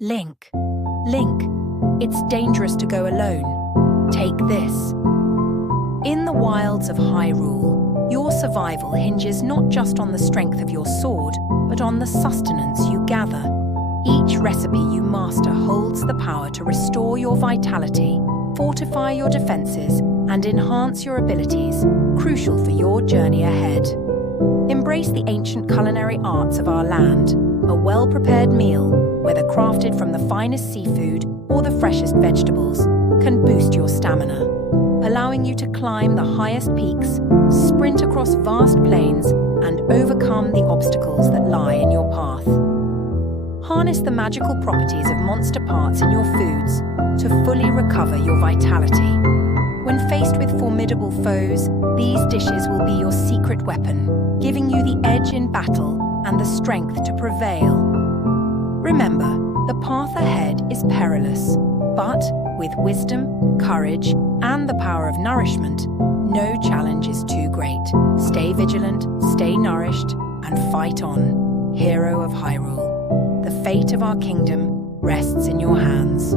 Link, Link, it's dangerous to go alone. Take this. In the wilds of Hyrule, your survival hinges not just on the strength of your sword, but on the sustenance you gather. Each recipe you master holds the power to restore your vitality, fortify your defenses, and enhance your abilities, crucial for your journey ahead. Embrace the ancient culinary arts of our land. A well-prepared meal, whether crafted from the finest seafood or the freshest vegetables, can boost your stamina, allowing you to climb the highest peaks, sprint across vast plains, and overcome the obstacles that lie in your path. Harness the magical properties of monster parts in your foods to fully recover your vitality. When faced with formidable foes, these dishes will be your secret weapon, giving you the edge in battle and the strength to prevail. Remember, the path ahead is perilous, but with wisdom, courage, and the power of nourishment, no challenge is too great. Stay vigilant, stay nourished, and fight on, hero of Hyrule. The fate of our kingdom rests in your hands.